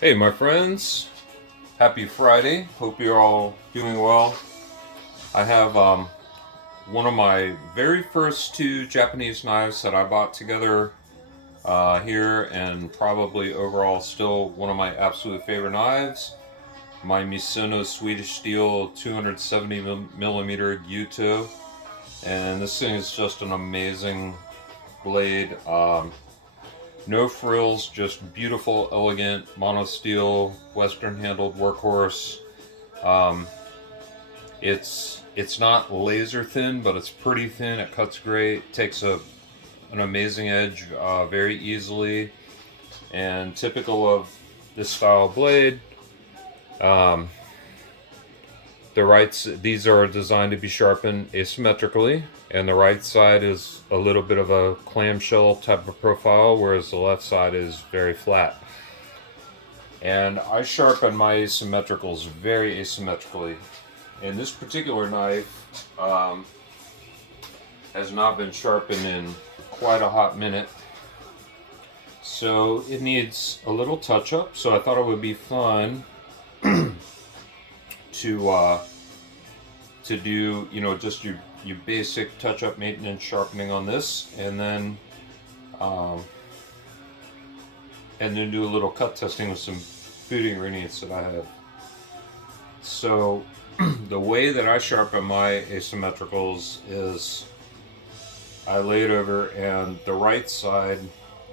Hey my friends, happy Friday. Hope you're all doing well. I have one of my very first two Japanese knives that I bought together here, and probably overall still one of my absolute favorite knives. My Misono Swedish steel 270 millimeter gyuto, and this thing is just an amazing blade. No frills, just beautiful, elegant mono steel, Western handled workhorse. Um, it's not laser thin, but it's pretty thin. It cuts great. Takes an amazing edge very easily. And typical of this style blade, um, these are designed to be sharpened asymmetrically, and the right side is a little bit of a clamshell type of profile, whereas the left side is very flat. And I sharpen my asymmetricals very asymmetrically. And this particular knife has not been sharpened in quite a hot minute, so it needs a little touch up. So I thought it would be fun to do, just your basic touch up maintenance sharpening on this, um, and then do a little cut testing with some food ingredients that I have. So the way that I sharpen my asymmetricals is I lay it over, and the right side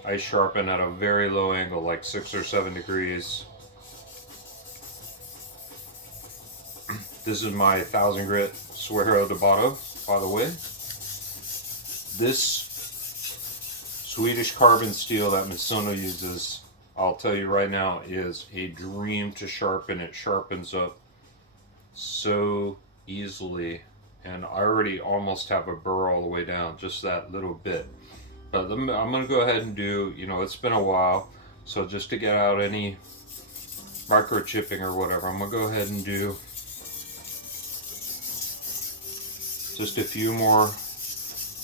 I sharpen at a very low angle, like 6 or 7 degrees. This is my 1000 grit Suero de Bato, by the way. This Swedish carbon steel that Misono uses, I'll tell you right now, is a dream to sharpen. It sharpens up so easily, and I already almost have a burr all the way down, just that little bit. But I'm going to go ahead and do, it's been a while, so just to get out any microchipping or whatever, I'm going to go ahead and do just a few more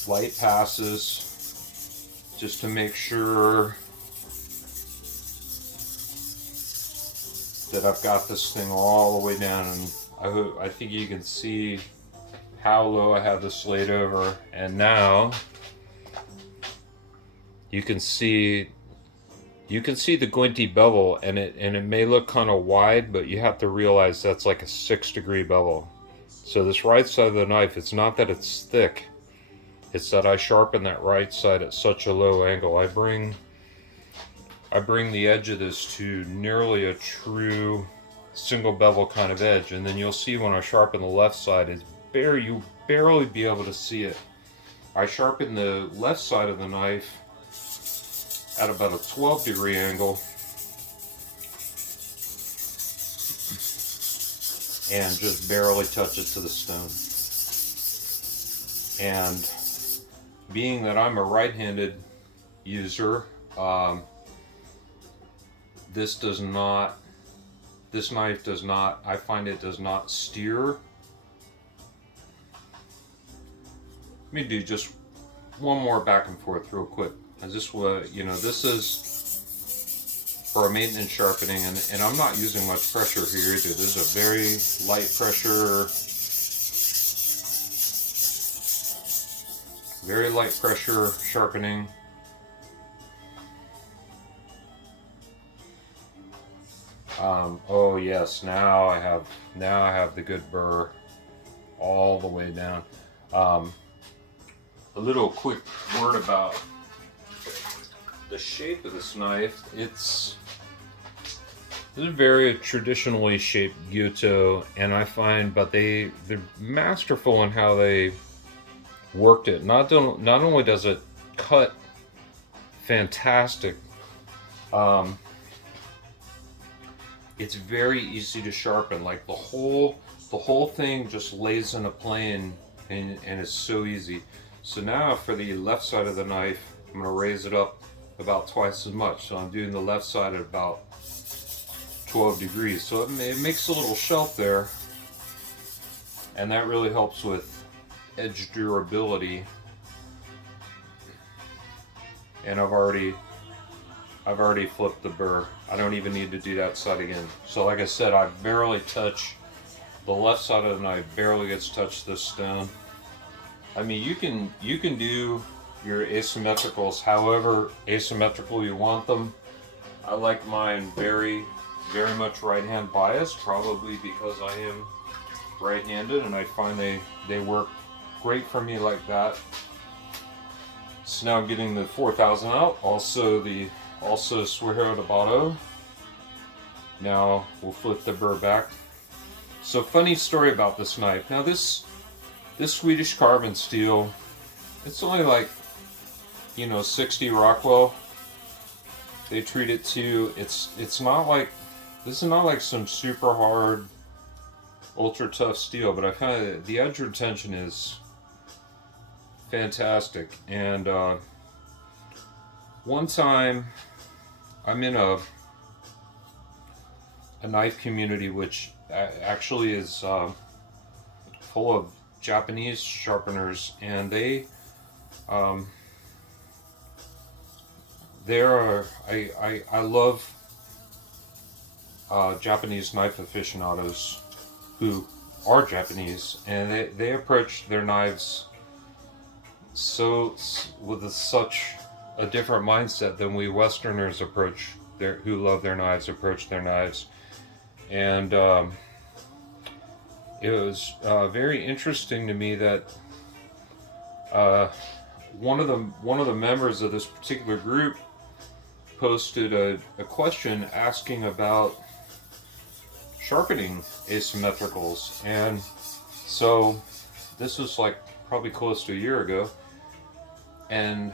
light passes just to make sure that I've got this thing all the way down. And I think you can see how low I have this laid over, and now you can see the Guinty bevel, and it may look kind of wide, but you have to realize that's like a 6 degree bevel. So this right side of the knife, it's not that it's thick, it's that I sharpen that right side at such a low angle. I bring the edge of this to nearly a true single bevel kind of edge, and then you'll see when I sharpen the left side, you'll barely be able to see it. I sharpen the left side of the knife at about a 12 degree angle, and just barely touch it to the stone. And being that I'm a right-handed user, this knife does not, I find it does not steer. Let me do just one more back and forth real quick. This is for a maintenance sharpening, and I'm not using much pressure here either. This is a very light pressure sharpening. Oh yes, now I have the good burr all the way down. A little quick word about the shape of this knife. This is a very traditionally shaped gyuto, and I find, but they're masterful in how they worked it. Not only does it cut fantastic, it's very easy to sharpen. Like the whole thing just lays in a plane, and it's so easy. So now for the left side of the knife, I'm going to raise it up about twice as much. So I'm doing the left side at about 12 degrees. So it makes a little shelf there, and that really helps with edge durability. And I've already I've already flipped the burr. I don't even need to do that side again. So like I said, I barely touch the left side of the knife, barely gets touched this stone. I mean, you can do your asymmetricals however asymmetrical you want them. I like mine very much right hand biased, probably because I am right-handed, and I find they work great for me like that. So now getting the 4000 out, also Suero de Bato. Now we'll flip the burr back. So funny story about this knife. Now this Swedish carbon steel, it's only like, you know, 60 Rockwell. They treat it to, it's not like, this is not like some super hard, ultra tough steel, but I find the edge retention is fantastic. And one time I'm in a knife community which actually is full of Japanese sharpeners, and I love Japanese knife aficionados who are Japanese, and they approach their knives with such a different mindset than we Westerners approach who love their knives approach their knives. And it was very interesting to me that one of the members of this particular group posted a question asking about sharpening asymmetricals, and so this was like probably close to a year ago, and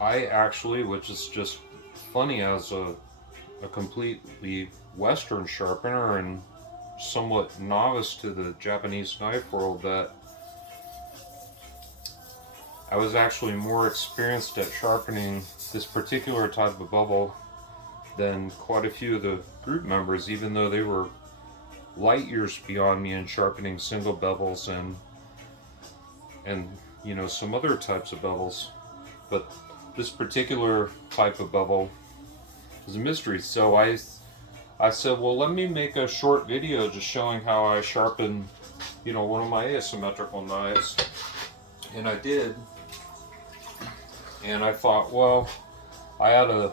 I actually, which is just funny as a completely Western sharpener and somewhat novice to the Japanese knife world, that I was actually more experienced at sharpening this particular type of bevel than quite a few of the group members, even though they were light years beyond me in sharpening single bevels and you know, some other types of bevels. But this particular type of bevel is a mystery. So I said, well, let me make a short video just showing how I sharpen, you know, one of my asymmetrical knives. And I did. And I thought, well, I had to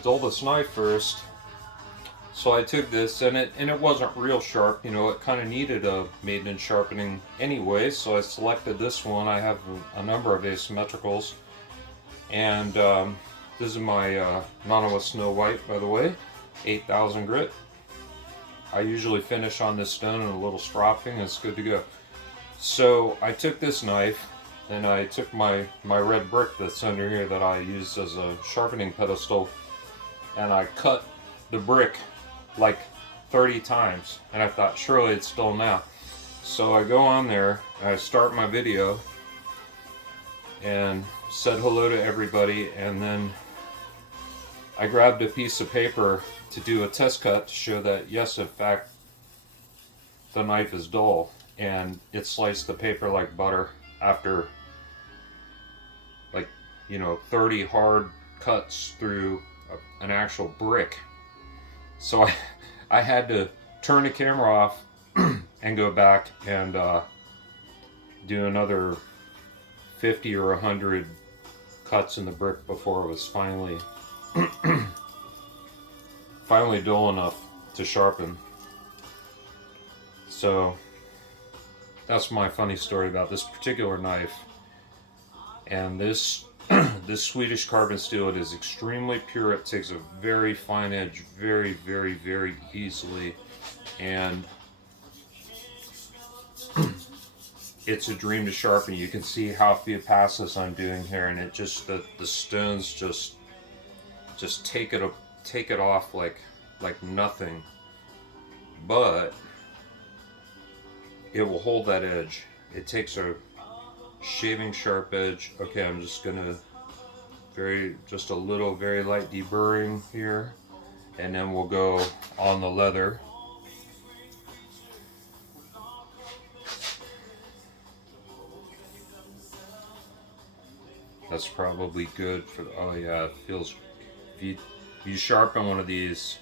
dull this knife first. So I took this, and it wasn't real sharp, you know, it kind of needed a maintenance sharpening anyway, so I selected this one. I have a number of asymmetricals, and this is my Nanawa Snow White, by the way, 8000 grit. I usually finish on this stone in a little stropping, and it's good to go. So I took this knife, and I took my red brick that's under here that I use as a sharpening pedestal, and I cut the brick like 30 times, and I thought surely it's dull now. So I go on there, and I start my video and said hello to everybody, and then I grabbed a piece of paper to do a test cut to show that yes, in fact, the knife is dull, and it sliced the paper like butter after, like, you know, 30 hard cuts through an actual brick. So I had to turn the camera off and go back and do another 50 or 100 cuts in the brick before it was finally dull enough to sharpen. So that's my funny story about this particular knife. And this this Swedish carbon steel, it is extremely pure. It takes a very fine edge very easily, and it's a dream to sharpen. You can see how few passes I'm doing here, and it just the stones just take it off like nothing, but it will hold that edge. It takes a shaving sharp edge. Okay, I'm just gonna just a little very light deburring here, and then we'll go on the leather. That's probably good for, oh yeah, it feels, if you sharpen one of these,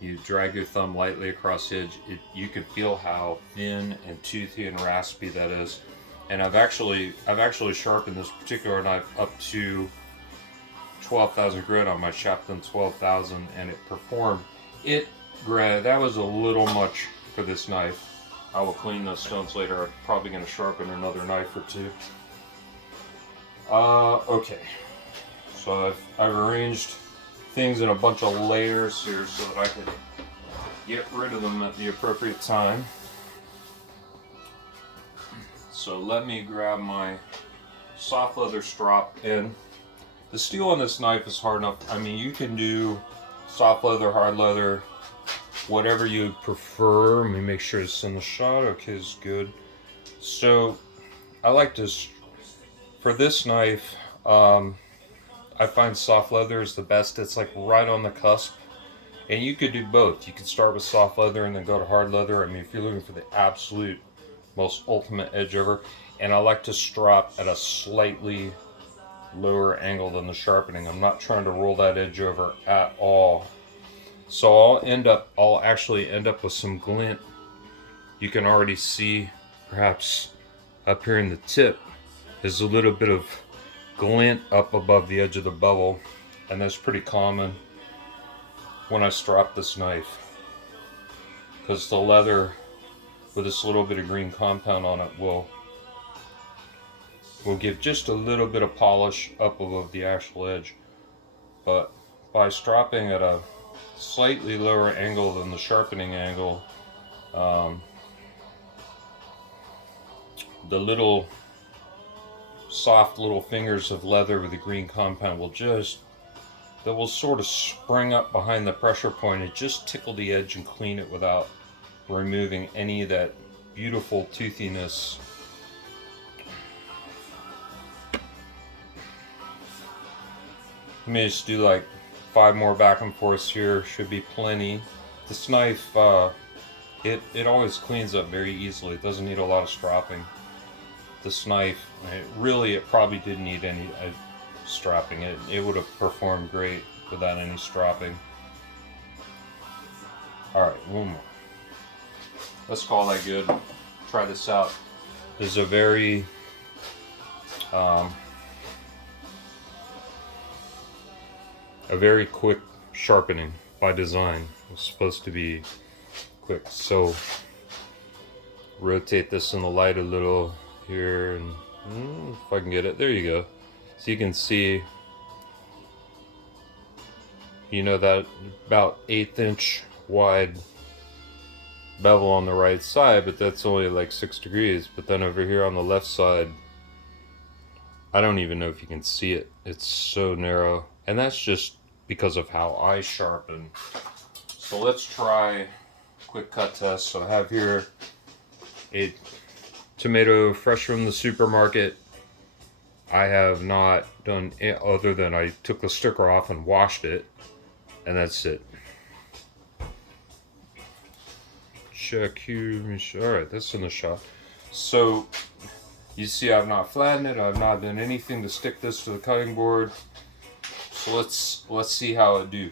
you drag your thumb lightly across the edge, you can feel how thin and toothy and raspy that is. And I've actually sharpened this particular knife up to 12,000 grit on my Sharpening 12,000, and it performed. That was a little much for this knife. I will clean those stones later. I'm probably going to sharpen another knife or two. Okay. So I've arranged things in a bunch of layers here so that I can get rid of them at the appropriate time. So let me grab my soft leather strop in. The steel on this knife is hard enough. I mean, you can do soft leather, hard leather, whatever you prefer. Let me make sure it's in the shot. Okay, it's good. So I like to, for this knife, I find soft leather is the best. It's like right on the cusp. And you could do both. You could start with soft leather and then go to hard leather. I mean, if you're looking for the absolute most ultimate edge over. And I like to strop at a slightly lower angle than the sharpening. I'm not trying to roll that edge over at all. So I'll actually end up with some glint. You can already see, perhaps up here in the tip, there's a little bit of glint up above the edge of the bevel, and that's pretty common when I strop this knife, because the leather with this little bit of green compound on it will give just a little bit of polish up above the actual edge. But by stropping at a slightly lower angle than the sharpening angle, the little soft little fingers of leather with the green compound will sort of spring up behind the pressure point and just tickle the edge and clean it without removing any of that beautiful toothiness. Let me just do like 5 more back and forths here, should be plenty. This knife, it always cleans up very easily. It doesn't need a lot of stropping. This knife, it probably didn't need any stropping. It would have performed great without any stropping. Alright, one more. Let's call that good. Try this out. This is a very quick sharpening by design. It's supposed to be quick. So rotate this in the light a little here, and if I can get it, there you go. So you can see, that about 1/8 inch wide bevel on the right side, but that's only like 6 degrees. But then over here on the left side, I don't even know if you can see it. It's so narrow, and that's just because of how I sharpen. So let's try a quick cut test. So I have here a tomato fresh from the supermarket. I have not done it other than I took the sticker off and washed it, and that's it. Check here. Alright, that's in the shot. So you see I've not flattened it, I've not done anything to stick this to the cutting board. So let's see how it do.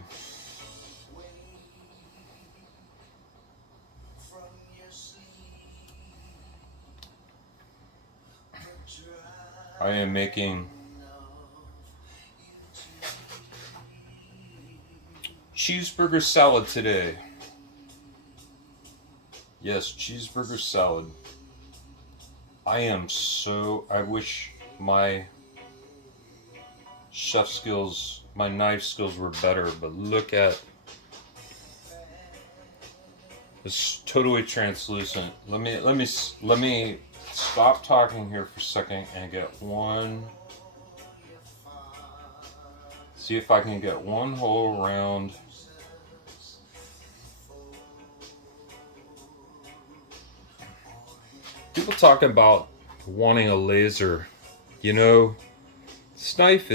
I am making cheeseburger salad today. Yes, cheeseburger salad. I wish my chef skills, my knife skills were better, but look at, it's totally translucent. Let me stop talking here for a second and get one. See if I can get one whole round. People talk about wanting a laser. This knife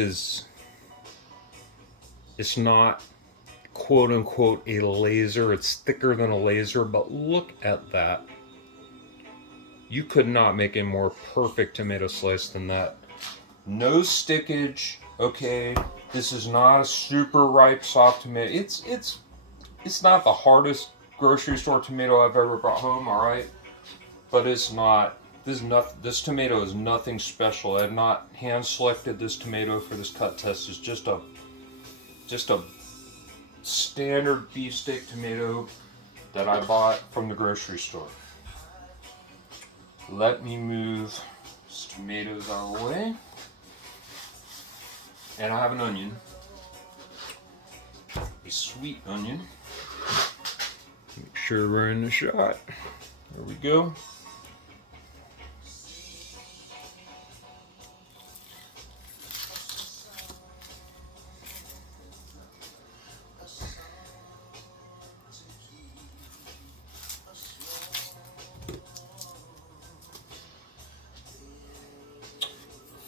it's not quote unquote a laser. It's thicker than a laser, but look at that. You could not make a more perfect tomato slice than that. no stickage. Okay, this is not a super ripe soft tomato. It's not the hardest grocery store tomato I've ever brought home. All right, but it's not. This tomato is nothing special. I have not hand selected this tomato for this cut test. It's just a standard beefsteak tomato that I bought from the grocery store. Let me move these tomatoes out of the way. And I have an onion, a sweet onion. Make sure we're in the shot. There we go.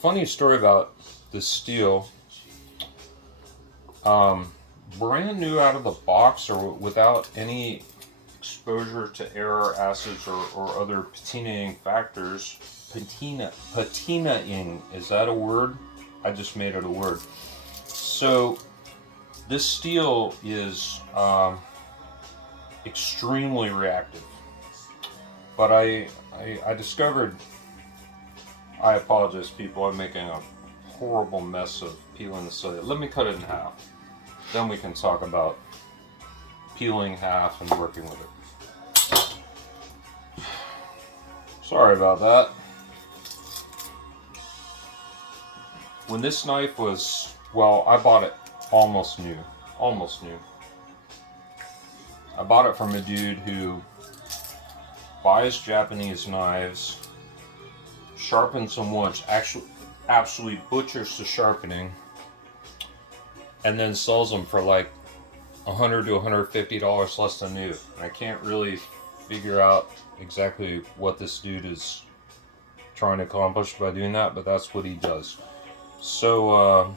Funny story about this steel. Brand new out of the box, or without any exposure to air, acids, or other patinaing factors. Patinaing, is that a word? I just made it a word. So this steel is extremely reactive. But I discovered, I apologize people, I'm making a horrible mess of peeling the soda. Let me cut it in half. Then we can talk about peeling half and working with it. Sorry about that. When this knife was, well, I bought it almost new. I bought it from a dude who buys Japanese knives, sharpens them once, absolutely butchers the sharpening, and then sells them for like $100 to $150 less than new. And I can't really figure out exactly what this dude is trying to accomplish by doing that, but that's what he does. So,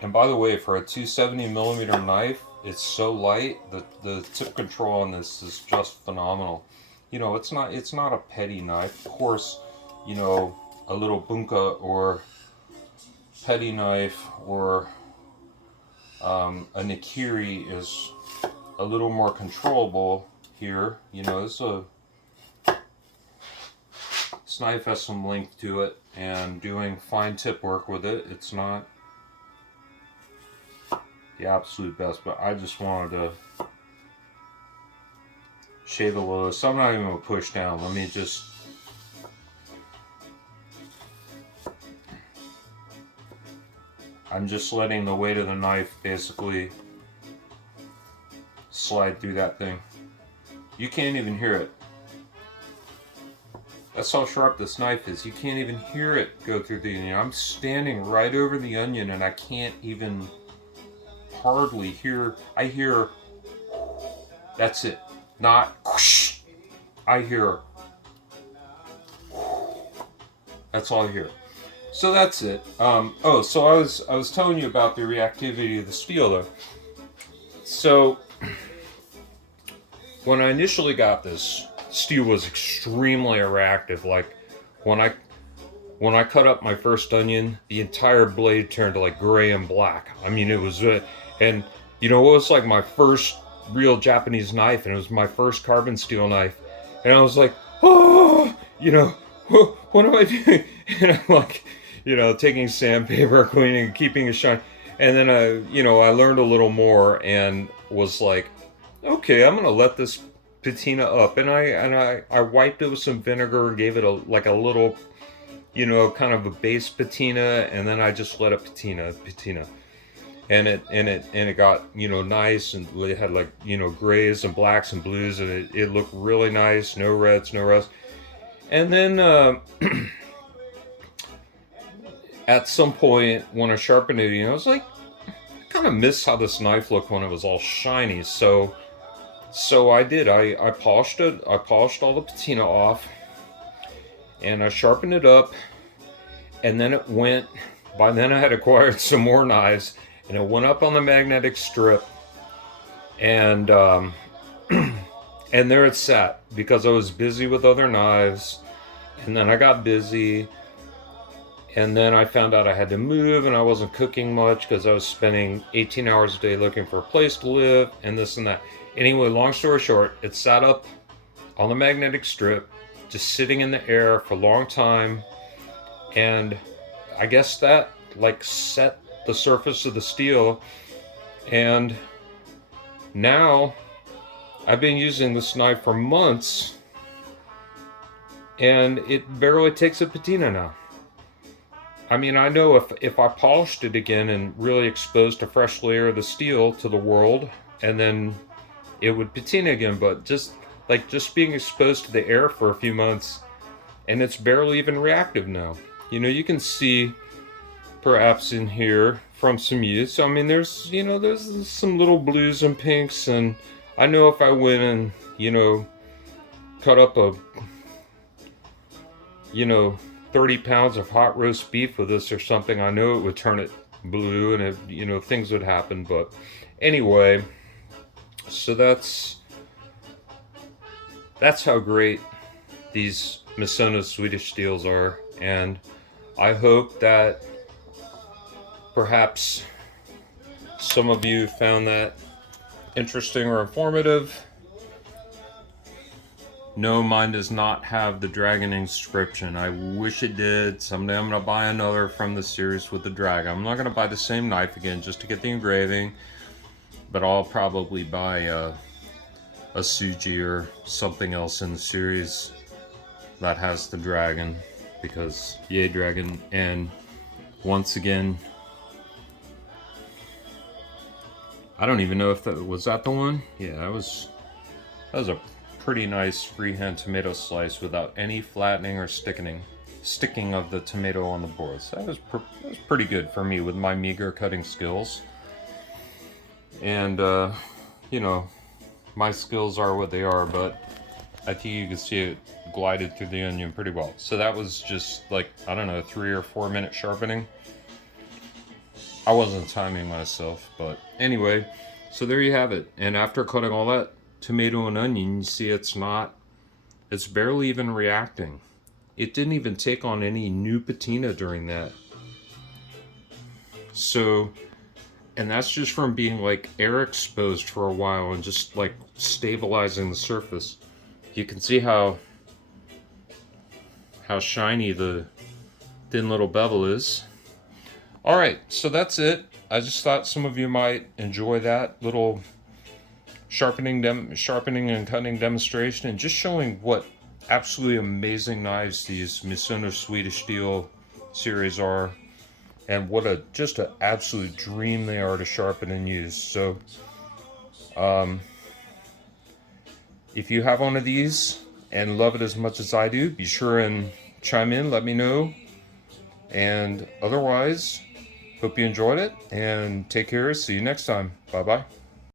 and by the way, for a 270mm knife, it's so light that the tip control on this is just phenomenal. You know, it's not a petty knife. Of course, you know, a little bunka or petty knife or a nikiri is a little more controllable here. You know, this knife has some length to it, and doing fine tip work with it, it's not the absolute best, but I just wanted to shave a little, so I'm not even going to push down. Let me just, I'm just letting the weight of the knife basically slide through that thing. You can't even hear it. That's how sharp this knife is. You can't even hear it go through the onion. I'm standing right over the onion and I can't even hardly hear. I hear, that's it. Not whoosh. I hear, that's all I hear. So that's it. Oh, so I was telling you about the reactivity of the steel though. So when I initially got this, steel was extremely reactive. Like when I cut up my first onion, the entire blade turned to like gray and black. I mean, it was, and you know, it was like my first real Japanese knife, and it was my first carbon steel knife, and I was like, oh, you know, what am I doing? And I'm like, you know, taking sandpaper, cleaning, keeping it shine, and then you know, I learned a little more and was like, okay, I'm gonna let this patina up, and I wiped it with some vinegar and gave it a little, you know, kind of a base patina, and then I just let it patina, and it got, you know, nice, and it had like, you know, grays and blacks and blues, and it looked really nice, no reds, no rust. And then at some point when I sharpened it, you know, I was like, I kind of missed how this knife looked when it was all shiny. So I did. I polished it. I polished all the patina off, and I sharpened it up. And then it went. By then I had acquired some more knives, and it went up on the magnetic strip. And and there it sat because I was busy with other knives, And then I got busy, and then I found out I had to move, and I wasn't cooking much because I was spending 18 hours a day looking for a place to live and this and that. Anyway, long story short, it sat up on the magnetic strip, just sitting in the air for a long time, and I guess that like set the surface of the steel. And now I've been using this knife for months, and it barely takes a patina now. I mean, I know if I polished it again and really exposed a fresh layer of the steel to the world, and then it would patina again, but just being exposed to the air for a few months, and it's barely even reactive now. You know, you can see perhaps in here from some use. I mean, there's some little blues and pinks, and I know if I went and, cut up a, 30 pounds of hot roast beef with this or something, I know it would turn it blue, and things would happen. But anyway, so that's how great these Misono Swedish steels are, and I hope that perhaps some of you found that interesting or informative. No, mine does not have the dragon inscription. I wish it did. Someday I'm going to buy another from the series with the dragon. I'm not going to buy the same knife again just to get the engraving, but I'll probably buy a Suji or something else in the series that has the dragon, because yay dragon. And once again, I don't even know if that was the one. Yeah, that was a pretty nice freehand tomato slice without any flattening or sticking of the tomato on the board. So that was pretty good for me with my meager cutting skills. And my skills are what they are, but I think you can see it glided through the onion pretty well. So that was just like, I don't know, 3 or 4 minute sharpening. I wasn't timing myself, but anyway, so there you have it. And after cutting all that tomato and onion, you see it's barely even reacting. It didn't even take on any new patina during that. So, and that's just from being like air exposed for a while and just like stabilizing the surface. You can see how shiny the thin little bevel is. All right, so that's it. I just thought some of you might enjoy that little sharpening and cutting demonstration, and just showing what absolutely amazing knives these Misono Swedish steel series are, and what just an absolute dream they are to sharpen and use. So if you have one of these and love it as much as I do, be sure and chime in, let me know. And otherwise, hope you enjoyed it, and take care. See you next time. Bye bye.